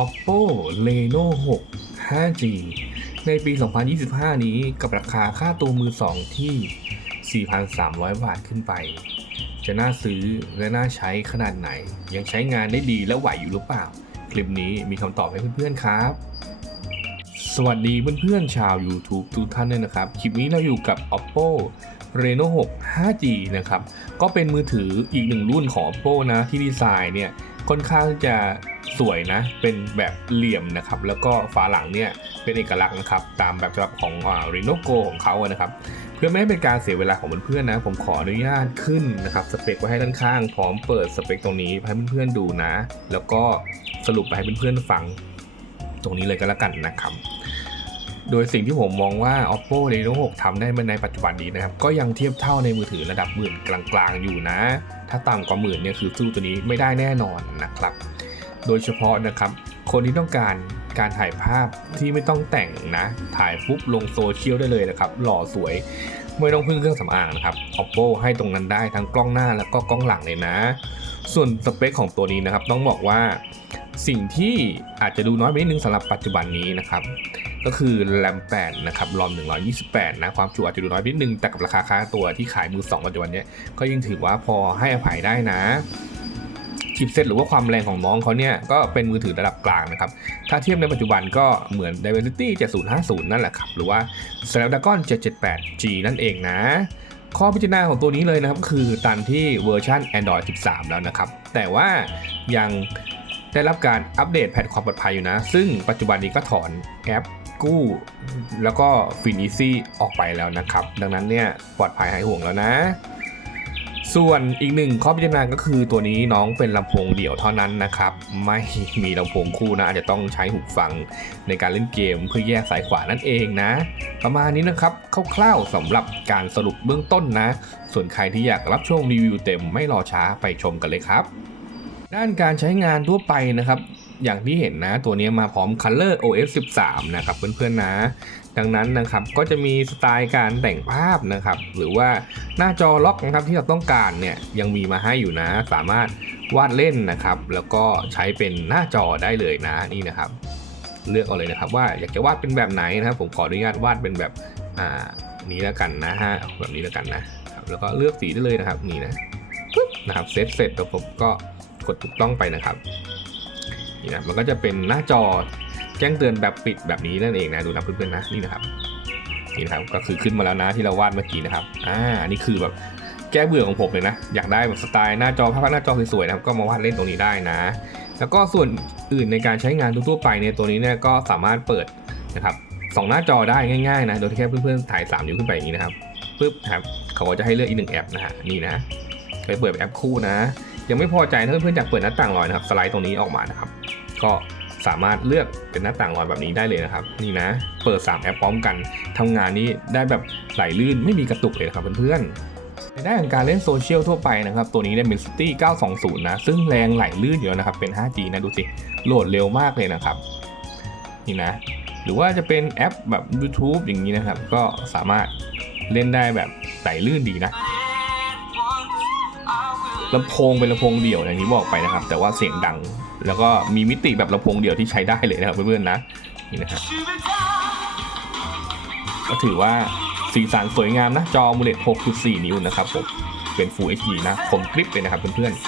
Oppo Reno 6 5G ในปี 2025 นี้กับราคาค่าตัวมือ 2 ที่ 4,300 บาทขึ้นไป จะน่าซื้อและน่าใช้ขนาดไหน ยังใช้งานได้ดีและไหวอยู่หรือเปล่า คลิปนี้มีคำตอบให้เพื่อนๆครับ สวัสดีเพื่อนๆชาว YouTube ทุกท่านด้วยนะครับ คลิปนี้เราอยู่กับ Oppo Reno 6 5G นะครับ ก็เป็นมือถืออีกหนึ่งรุ่นของ Oppo นะที่ดีไซน์เนี่ยค่อนข้างจะ สวยนะ เป็นแบบเหลี่ยมนะครับ แล้วก็ฝาหลังเนี่ยเป็นเอกลักษณ์นะครับ ตามแบบฉบับของอ่า Reno Go ของเขานะครับ เพื่อไม่ให้เป็นการเสียเวลาของเพื่อนๆนะ ผมขออนุญาตขึ้นนะครับสเปคไว้ให้ด้านข้าง พร้อมเปิดสเปคตรงนี้ให้เพื่อนๆดูนะ แล้วก็สรุปไปให้เพื่อนๆฟังตรงนี้เลยก็แล้วกันนะครับโดยสิ่งที่ผมมองว่า oppo reno 6ทำได้ในปัจจุบันนี้นะครับ ก็ยังเทียบเท่าในมือถือระดับหมื่นกลางๆ อยู่นะ ถ้าต่ำกว่าหมื่นเนี่ยคือสู้ตัวนี้ไม่ได้แน่นอนนะครับ โดยเฉพาะนะครับ คนที่ต้องการการถ่ายภาพที่ไม่ต้องแต่งนะ ถ่ายปุ๊บลงโซเชียลได้เลยนะครับ หล่อสวย ไม่ต้องพึ่งเครื่องสำอางนะครับ oppo ให้ตรงนั้นได้ทั้งกล้องหน้าแล้วก็กล้องหลังเลยนะ ส่วนสเปคของตัวนี้นะครับ ต้องบอกว่าสิ่งที่อาจจะดูน้อยไปนิดนึงสำหรับปัจจุบันนี้นะครับ ก็คือแรม8นะครับรอม 128 นะ ความจุอาจจะดูน้อยนิดนึงแต่กับราคาค่าตัวที่ขายมือ 2 ปัจจุบันเนี้ยก็ยังถือว่าพอให้อภัยได้นะ ชิปเซตหรือว่าความแรงของน้องเขาเนี่ยก็เป็นมือถือระดับกลางนะครับ ถ้าเทียบในปัจจุบันก็เหมือน Dimensity 7050 นั่นแหละครับ หรือว่า Snapdragon 778G นั่นเองนะ ข้อพิจารณาของตัวนี้เลยนะครับ คือตันที่เวอร์ชัน Android 13 แล้วนะครับ แต่ว่ายังได้รับการอัปเดตแพทความปลอดภัยอยู่นะ ซึ่งปัจจุบันนี้ก็ถอนแอปกู้ แล้วก็ฟิน e ซี่ออกไปแล้วนะครับ ดังนั้นเนี่ยปลอดภัยหายห่วงแล้วนะ ส่วนอีกหนึ่งข้อพิจารณาก็คือตัวนี้น้องเป็นลำโพงเดี่ยวเท่านั้นนะครับ ไม่มีลำโพงคู่นะ อาจจะต้องใช้หูฟังในการเล่นเกมเพื่อแยกสายขวานั่นเองนะ ประมาณนี้นะครับคร่าวๆสำหรับการสรุปเบื้องต้นนะ ส่วนใครที่อยากรับชมรีวิวเต็มไม่รอช้าไปชมกันเลยครับ ด้านการใช้งานทั่วไปนะครับ อย่างที่เห็นนะ ตัวนี้มาพร้อม Color OS 13 นะครับเพื่อนๆนะ ดังนั้นนะครับก็จะมีสไตล์การแต่งภาพนะครับ หรือว่าหน้าจอล็อกนะครับที่เราต้องการเนี่ยยังมีมาให้อยู่นะ สามารถวาดเล่นนะครับ แล้วก็ใช้เป็นหน้าจอได้เลยนะนี่นะครับ เลือกเอาเลยนะครับ ว่าอยากจะวาดเป็นแบบไหนนะครับ ผมขออนุญาตวาดเป็นแบบอ่านี้แล้วกันนะฮะแบบนี้แล้วกันนะครับแล้วก็เลือกสีได้เลยนะครับนี่นะนะครับเซตเสร็จแล้วผมก็กดถูกต้องไปนะครับ นี่นะมันก็จะเป็นหน้าจอแจ้งเตือนแบบปิดแบบนี้นั่นเองนะดูนะเพื่อนๆนะนี่นะครับนี่นะครับก็คือขึ้นมาแล้วนะที่เราวาดเมื่อกี้นะครับอ่าอันนี้คือแบบแก้เบื่อของผมเลยนะ อยากได้แบบสไตล์หน้าจอภาพหน้าจอสวยๆนะครับก็มาวาดเล่นตรงนี้ได้นะ แล้วก็ส่วนอื่นในการใช้งานทั่วๆไปเนี่ยตัวนี้เนี่ยก็สามารถเปิดนะครับสองหน้าจอได้ง่ายๆนะโดยที่แค่เพื่อนๆถ่าย3นิ้วขึ้นไปอย่างนี้นะครับปึ๊บครับเขาก็จะให้เลือกอีกหนึ่งแอปนะฮะนี่นะไปเปิดเป็นแอปคู่นะ ยังไม่พอใจถ้าเพื่อนๆอยากเปิดหน้าต่างลอยนะครับ สไลด์ตรงนี้ออกมานะครับ ก็สามารถเลือกเป็นหน้าต่างลอยแบบนี้ได้เลยนะครับ นี่นะ เปิด 3 แอปพร้อมกันทำงานนี้ได้แบบไหลลื่นไม่มีกระตุกเลยนะครับเพื่อนๆในด้านของการเล่นโซเชียลทั่วไปนะครับ ตัวนี้ Dimensity 920 นะ ซึ่งแรงไหลลื่นอยู่แล้วนะครับ เป็น 5G นะดูสิ โหลดเร็วมากเลยนะครับ นี่นะ หรือว่าจะเป็นแอปแบบ YouTube อย่างนี้นะครับ ก็สามารถเล่นได้แบบไหลลื่นดีนะ ลำโพงเป็นลำโพงเดี่ยวอย่างที่บอกไปนะครับ แต่ว่าเสียงดัง แล้วก็มีมิติแบบลำโพงเดี่ยวที่ใช้ได้เลยนะครับเพื่อนๆนะนี่นะครับก็ถือว่าสีสันสวยงามนะจอ AMOLED 6.4 นิ้วนะครับผมเป็น Full HD นะคมกริบเลยนะครับเพื่อนๆ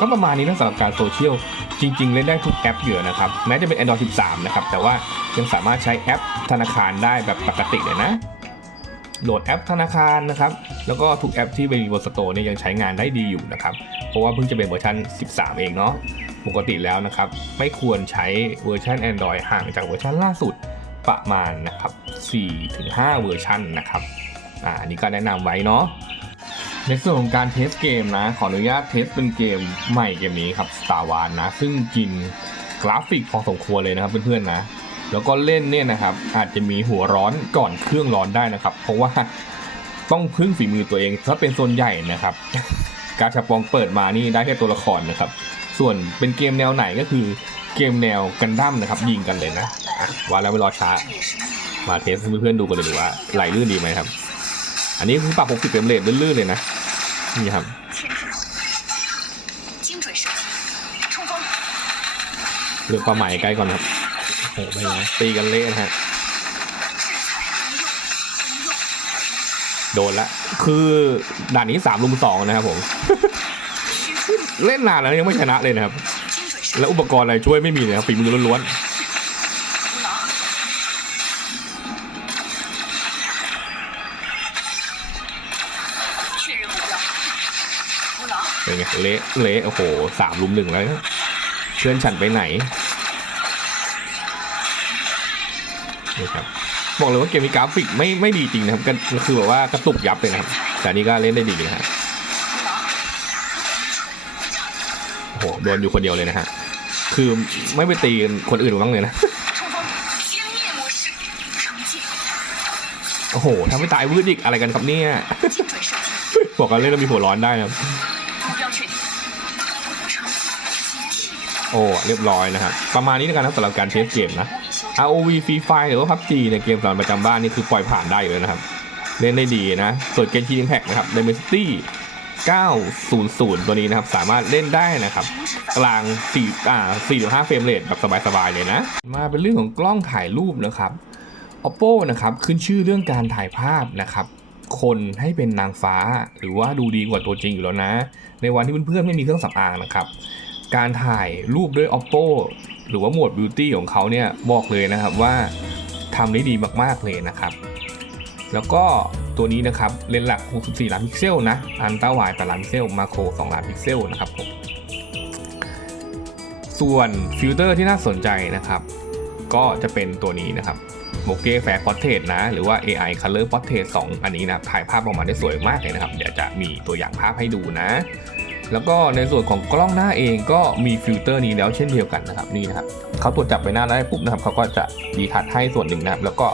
ก็ประมาณนี้นะสำหรับการโซเชียลจริง ๆ เล่นได้ทุกแอปอยู่นะครับ แม้จะเป็น Android 13 นะครับ แต่ว่ายังสามารถใช้แอปธนาคารได้แบบปกติเลยนะ โหลดแอปธนาคารนะครับ แล้วก็ทุกแอปที่เป็นบนสโตร์เนี่ยยังใช้งานได้ดีอยู่นะครับ เพราะว่าเพิ่งจะเป็นเวอร์ชัน 13 เองเนาะ ปกติแล้วนะครับ ไม่ควรใช้เวอร์ชัน Android ห่างจากเวอร์ชันล่าสุดประมาณนะครับ 4-5 เวอร์ชันนะครับ อ่านนี้ก็แนะนำไว้เนาะ ในส่วนของการเทสเกมนะ ขออนุญาตเทสเป็นเกมใหม่เกมนี้ครับ Star Wars นะ ซึ่งกินกราฟิกพอสมควรเลยนะครับเพื่อนๆนะ แล้วก็เล่นเนี่ยนะครับ อาจจะมีหัวร้อนก่อนเครื่องร้อนได้นะครับ เพราะว่าต้องพึ่งฝีมือตัวเองถ้าเป็นส่วนใหญ่นะครับ การชาปองเปิดมานี่ได้แค่ตัวละครนะครับ ส่วนเป็นเกมแนวไหนก็คือเกมแนวกันดั้มนะครับ ยิงกันเลยนะว่าแล้วไม่รอช้า มาเทสเพื่อนๆดูกันเลยว่าไหลลื่นดีไหมครับ อันนี้คือปรับปกติเต็มเลทลื่นๆเลยนะนี่ครับเลือกเป้าหมายใกล้ก่อนครับ โอ้ไม่นะตีกันเละนะฮะ โดนละ คือด่านนี้สามลุมสองนะครับผม เล่นนานแล้วยังไม่ชนะเลยนะครับ แล้วอุปกรณ์อะไรช่วยไม่มีเลยครับฝีมือล้วนเป็นไงเละเละโอ้โหสามลุมหนึ่งแล้วเพื่อนฉันไปไหน นะครับบอกเลยว่าเกมนี้กราฟิกไม่ไม่ดีจริงนะครับก็คือแบบว่ากระตุกยับเลยนะครับ แต่นี่ก็เล่นได้ดีนะฮะโอ้โหโดนอยู่คนเดียวเลยนะฮะคือไม่ไปตีคนอื่นบ้างเลยนะโอ้โหทำให้ตายวืดอีกอะไรกันครับเนี่ย บอกกันเล่นแล้วมีหัวร้อนได้นะโอ้ เรียบร้อยนะครับ ประมาณนี้ในการทำสำหรับการเทสเกมนะ ROV ฟรีไฟหรือว่าพับจีในเกมสอนประจำบ้านนี่คือปล่อยผ่านได้อยู่แล้วนะครับ เล่นได้ดีนะส่วนเกมทีมแพ็กนะครับ Dimensity 900 ตัวนี้นะครับ สามารถเล่นได้นะครับ กลาง4อ่า45เฟรมเรทแบบสบายๆเลยนะ มาเป็นเรื่องของกล้องถ่ายรูปนะครับ Oppo นะครับขึ้นชื่อเรื่องการถ่ายภาพนะครับคนให้เป็นนางฟ้าหรือว่าดูดีกว่าตัวจริงอยู่แล้วนะ ในวันที่เพื่อนๆไม่มีเครื่องสำอางนะครับ การถ่ายรูปด้วย oppo หรือว่าโหมด Beauty ของเขาเนี่ยบอกเลยนะครับว่าทำได้ดีมากๆเลยนะครับ แล้วก็ตัวนี้นะครับเลนส์หลัก 64 ล้านพิกเซลนะ อันต้าไว8ล้านพิกเซล มาโคร 2 ล้านพิกเซลนะครับผม ส่วนฟิลเตอร์ที่น่าสนใจนะครับ ก็จะเป็นตัวนี้นะครับโบเก้แฟร์พอร์เทรตนะ หรือว่า AI Color Portrait 2 อันนี้นะครับถ่ายภาพออกมาได้สวยมากเลยนะครับ เดี๋ยวจะมีตัวอย่างภาพให้ดูนะ แล้วก็ในส่วนของกล้องหน้าเองก็มีฟิลเตอร์นี้แล้วเช่นเดียวกันนะครับนี่นะครับเขาตรวจจับไปหน้าได้ปุ๊บนะครับเขาก็จะดีทัดให้ส่วนหนึ่งนะครับแล้วก็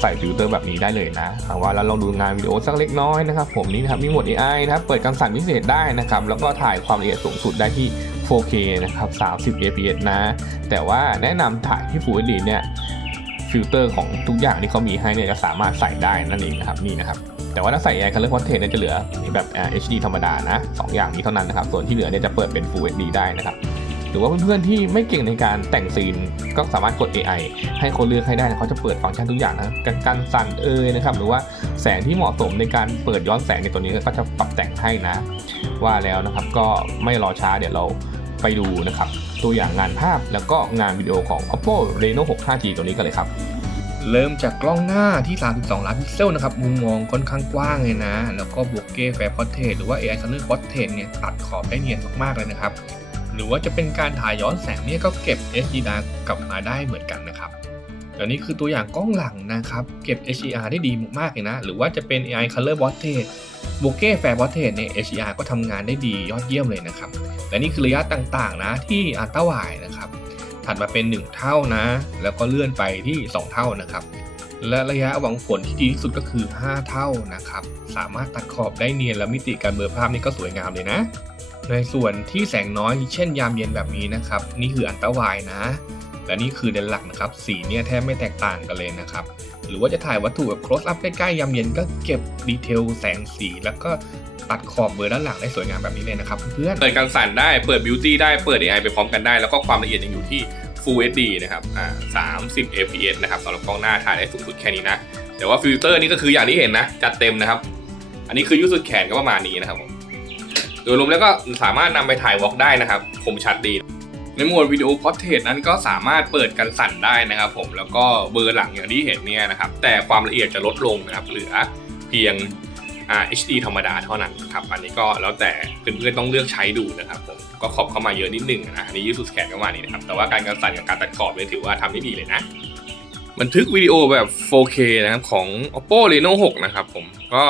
ใส่ฟิลเตอร์แบบนี้ได้เลยนะเอาว่าเราลองดูงานวิดีโอสักเล็กน้อยนะครับผมนี่นะครับมีโหมด AI นะครับเปิดการสั่นพิเศษได้นะครับแล้วก็ถ่ายความละเอียดสูงสุดได้ที่ 4K นะครับ30 fps นะ แต่ว่าแนะนำถ่ายที่ Full HD เนี่ยฟิลเตอร์ของทุกอย่างที่เขามีให้เนี่ยจะสามารถใส่ได้นั่นเองนะครับนี่นะครับ แต่ว่าถ้าใส่ AI Color Portrait เนี่ยจะเหลือแบบ HD ธรรมดานะสองอย่างนี้เท่านั้นนะครับ ส่วนที่เหลือเนี่ยจะเปิดเป็น Full HD ได้นะครับ หรือว่าเพื่อนๆที่ไม่เก่งในการแต่งซีนก็สามารถกด AI ให้เขาเลือกให้ได้นะเขาจะเปิดฟังก์ชันทุกอย่างนะการการสั่นเอยนะครับ หรือว่าแสงที่เหมาะสมในการเปิดย้อนแสงในตัวนี้ก็จะปรับแต่งให้นะ ว่าแล้วนะครับก็ไม่รอช้าเดี๋ยวเราไปดูนะครับตัวอย่างงานภาพแล้วก็งานวิดีโอของ Oppo Reno 6 5G ตัวนี้กันเลยครับ เริ่มจากกล้องหน้าที่ 32 ล้านพิกเซลนะครับ มุมมองค่อนข้างกว้างเลยนะ แล้วก็บวกเก้แฟร์พอร์เทรหรือว่า AI Color Portrait เนี่ยตัดขอบได้เนียนมากๆเลยนะครับ หรือว่าจะเป็นการถ่ายย้อนแสงเนี่ยก็เก็บ HDR กลับมาได้เหมือนกันนะครับแล้วนี่คือตัวอย่างกล้องหลังนะครับ เก็บ HDR ได้ดีมากๆเลยนะ หรือว่าจะเป็น AI Color Portrait บวกเก้แฟร์พอร์เทรใน HDR ก็ทำงานได้ดียอดเยี่ยมเลยนะครับ และนี่คือระยะต่างๆนะที่อัลตร้าไวนะครับ ถัดมาเป็น 1 เท่านะ แล้วก็เลื่อนไปที่ 2 เท่านะครับ และระยะหวังผลที่ดีที่สุดก็คือ 5 เท่านะครับ สามารถตัดขอบได้เนียนและมิติการเบลอภาพนี่ก็สวยงามเลยนะ ในส่วนที่แสงน้อยเช่นยามเย็นแบบนี้นะครับ นี่คืออันตรายนะ และนี่คือเดนหลักนะครับ สีเนี่ยแทบไม่แตกต่างกันเลยนะครับ หรือว่าจะถ่ายวัตถุแบบ close up ใกล้ๆยามเย็นก็เก็บดีเทลแสงสี แล้วก็ตัดขอบเบอร์ด้านหลังได้สวยงามแบบนี้เลยนะครับเพื่อนเปิดการสั่นได้เปิดบิวตี้ได้เปิด AI ไปพร้อมกันได้ แล้วก็ความละเอียดยังอยู่ที่ Full HD นะครับอ่า30 fps นะครับสำหรับกล้องหน้าถ่ายได้สูงสุดแค่นี้นะแต่ว่าฟิลเตอร์นี่ก็คืออย่างที่เห็นนะจัดเต็มนะครับอันนี้คือยืดสุดแขนก็ประมาณนี้นะครับผมโดยรวมแล้วก็สามารถนำไปถ่ายวอล์กได้นะครับคมชัดดี ในโหมดวิดีโอพอร์เทรนั้นก็สามารถเปิดกันสั่นได้นะครับผมแล้วก็เบอร์หลังอย่างที่เห็นเนี่ยนะครับแต่ความละเอียดจะลดลงนะครับเหลือเพียง HD ธรรมดาเท่านั้นครับอันนี้ก็แล้วแต่เพื่อนๆต้องเลือกใช้ดูนะครับผมก็ขอบเข้ามาเยอะนิดนึงนะอันนี้ยืดสุดแขนก็มานี้นะครับแต่ว่าการกันสั่นกับการตัดขอบเนี่ยถือว่าทำได้ดีเลยนะบันทึกวิดีโอแบบ 4K นะครับของ Oppo Reno 6 นะครับผมก็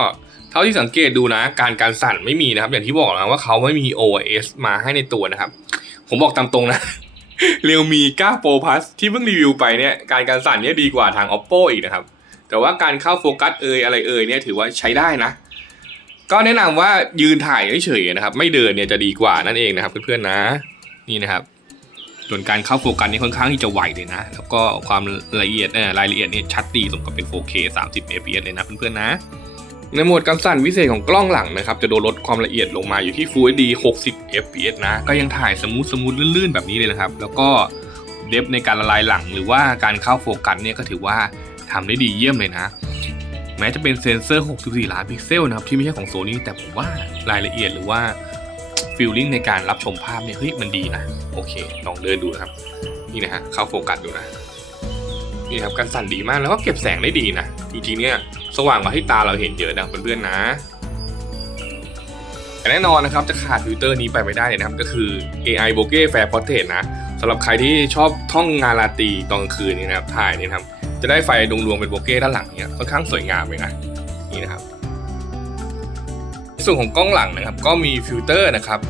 เท่าที่สังเกตดูนะ การการสั่นไม่มีนะครับ อย่างที่บอกนะว่าเขาไม่มี OS มาให้ในตัวนะครับ ผมบอกตามตรงนะเรียวมี9 Pro Plus ที่เพิ่งรีวิวไปเนี่ยการการสั่นเนี่ยดีกว่าทาง Oppo อีกนะครับ แต่ว่าการเข้าโฟกัสเอยอะไรเอยเนี่ยถือว่าใช้ได้นะ ก็แนะนำว่ายืนถ่ายเฉยๆนะครับ ไม่เดินเนี่ยจะดีกว่านั่นเองนะครับเพื่อนๆนะนี่นะครับส่วนการเข้าโฟกัสนี่ค่อนข้างที่จะไวเลยนะ แล้วก็ความละเอียดเออรายละเอียดเนี่ยชัดดีสมกับเป็น 4K 30 fps เลยนะเพื่อนๆนะ ในโหมดการสั่นวิเศษของกล้องหลังนะครับ จะโดนลดความละเอียดลงมาอยู่ที่ Full HD 60 fps นะ ก็ยังถ่ายสมูทสมูทลื่นๆ แบบนี้เลยนะครับ แล้วก็เดฟในการละลายหลัง หรือว่าการเข้าโฟกัสเนี่ยก็ถือว่าทำได้ดีเยี่ยมเลยนะ แม้จะเป็นเซ็นเซอร์ 64 ล้านพิกเซลนะครับ ที่ไม่ใช่ของโซนี่แต่ผมว่ารายละเอียดหรือว่าฟีลลิ่งในการรับชมภาพเนี่ยเฮ้ยมันดีนะ โอเค ลองเดินดูนะครับ นี่นะฮะเข้าโฟกัสดูนะนี่ครับการสั่นดีมากแล้วก็เก็บแสงได้ดีนะจริงๆเนี่ย สว่างกว่าที่ตาเราเห็นเยอะนะเพื่อนๆนะแต่แน่นอนนะครับจะขาดฟิลเตอร์นี้ไปไม่ได้เลยนะครับก็คือ AI Bokeh Fair Portrait นะสำหรับใครที่ชอบท่องงานราตรีตอนกลางคืนนี่นะครับถ่ายนี่นะครับจะได้ไฟดวงดวงเป็นโบเก้ด้านหลังเนี่ยค่อนข้างสวยงามเลยนะนี่นะครับ ส่วนของกล้องหลังนะครับ ก็มีฟิลเตอร์นะครับ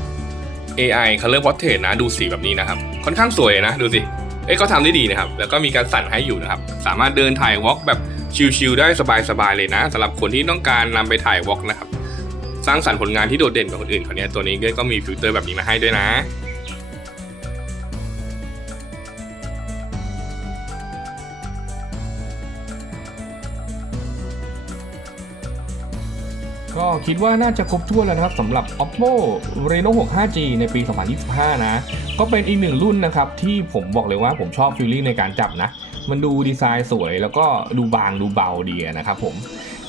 AI Color Portrait นะดูสีแบบนี้นะครับ ค่อนข้างสวยนะดูสิเอ้ยก็ทำได้ดีนะครับ แล้วก็มีการสั่นให้อยู่นะครับ สามารถเดินถ่ายวอล์กแบบ ชิลๆได้สบายๆเลยนะสำหรับคนที่ต้องการนำไปถ่ายวอล์กนะครับ สร้างสรรค์ผลงานที่โดดเด่นกว่าคนอื่นเขาเนี่ยตัวนี้ก็มีฟิลเตอร์แบบนี้มาให้ด้วยนะก็คิดว่าน่าจะครบถ้วนแล้วนะครับสำหรับ oppo reno 6 5g ในปี 2025 นะ ก็เป็นอีกหนึ่งรุ่นนะครับ ที่ผมบอกเลยว่าผมชอบฟีลลิ่งในการจับนะ มันดูดีไซน์สวย แล้วก็ดูบางดูเบาดีนะครับผม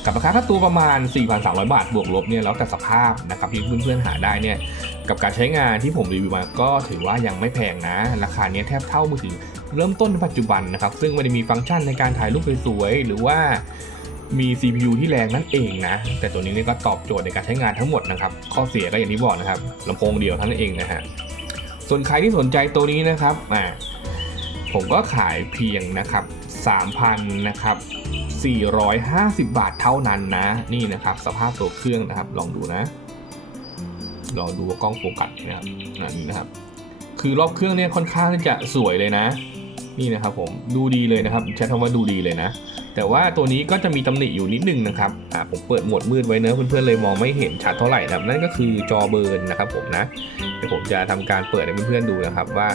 กับราคาค่าตัวประมาณ 4,300 บาท บวกลบเนี่ยแล้วแต่สภาพนะครับที่เพื่อนๆหาได้เนี่ยกับการใช้งานที่ผมรีวิวมาก็ถือว่ายังไม่แพงนะ ราคาเนี้ยแทบเท่ามือถือเริ่มต้นในปัจจุบันนะครับ ซึ่งไม่ได้มีฟังก์ชันในการถ่ายรูปสวยๆหรือว่ามี CPU ที่แรงนั่นเองนะ แต่ตัวนี้เนี่ยก็ตอบโจทย์ในการใช้งานทั้งหมดนะครับ ข้อเสียก็อย่างที่บอกนะครับลำโพงเดียวเท่านั้นเองนะฮะส่วนใครที่สนใจตัวนี้นะครับอ่า ผมก็ขายเพียงนะครับ3,000นะครับ450 บาทเท่านั้นนะ นี่นะครับ สภาพตัวเครื่องนะครับ ลองดูนะ ลองดูว่ากล้องโฟกัสนะครับอ่านี่นะครับ คือรอบเครื่องเนี่ยค่อนข้างที่จะสวยเลยนะ นี่นะครับผมดูดีเลยนะครับใช้คำว่าดูดีเลยนะ แต่ว่าตัวนี้ก็จะมีตำหนิอยู่นิดนึงนะครับอ่าผมเปิดโหมดมืดไว้เนอะเพื่อนๆเลยมองไม่เห็นชัดเท่าไหร่นะครับนั่นก็คือจอเบิร์นนะครับผมนะเดี๋ยวผมจะทำการเปิดให้เพื่อนๆดูนะครับว่า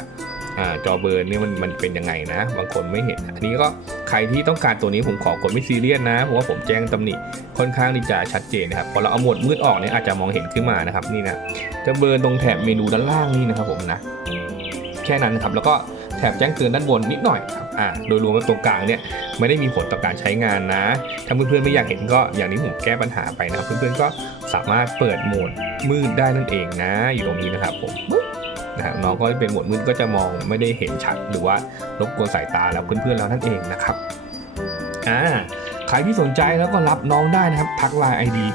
จอเบิร์นเนี่ยมันมันเป็นยังไงนะ บางคนไม่เห็น อันนี้ก็ใครที่ต้องการตัวนี้ผมขอกดไม่ซีเรียสนะเพราะว่าผมแจ้งตำหนิค่อนข้างที่จะชัดเจนนะครับพอเราเอาโหมดมืดออกเนี่ยอาจจะมองเห็นขึ้นมานะครับนี่นะจะเบิร์นตรงแถบเมนูด้านล่างนี่นะครับผมนะแค่นั้นครับแล้วก็แถบแจ้งเตือนด้านบนนิดหน่อยครับอ่าโดยรวมตรงกลางเนี่ยไม่ได้มีผลต่อการใช้งานนะ ถ้าเพื่อนๆไม่อยากเห็นก็อย่างนี้ผมแก้ปัญหาไปนะครับเพื่อนๆก็สามารถเปิดโหมดมืดได้นั่นเองนะ อยู่ตรงนี้นะครับผม นะฮะน้องก็เป็นโหมดมืดก็จะมองไม่ได้เห็นชัด หรือว่ารบกวนสายตาแล้วเพื่อนๆแล้วนั่นเองนะครับอ่าใครที่สนใจแล้วก็รับน้องได้นะครับ ทักไลน์ไอดี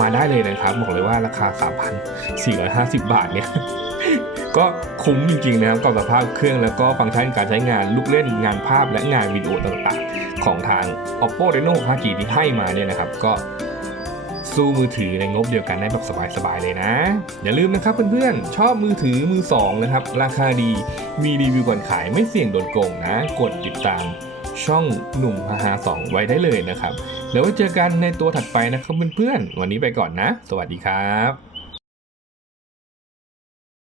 มาได้เลยนะครับ บอกเลยว่าราคา 3,450 บาทเนี่ย ก็คุ้มจริงๆนะครับกับสภาพเครื่องแล้วก็ฟังก์ชันการใช้งานลูกเล่นงานภาพและงานวิดีโอต่างๆ ของทาง oppo reno 5g ที่ให้มาเนี่ยนะครับ ก็ สู้มือถือในงบเดียวกันได้แบบสบายๆเลยนะ อย่าลืมนะครับเพื่อนๆ ชอบมือถือมือ 2 นะครับ ราคาดี มีรีวิวก่อนขายไม่เสี่ยงโดนโกงนะ กดติดตามช่องหนุ่มฮาฮาสองไว้ได้เลยนะครับ แล้วไว้เจอกันในตัวถัดไปนะครับเพื่อนๆ วันนี้ไปก่อนนะ สวัสดีครับ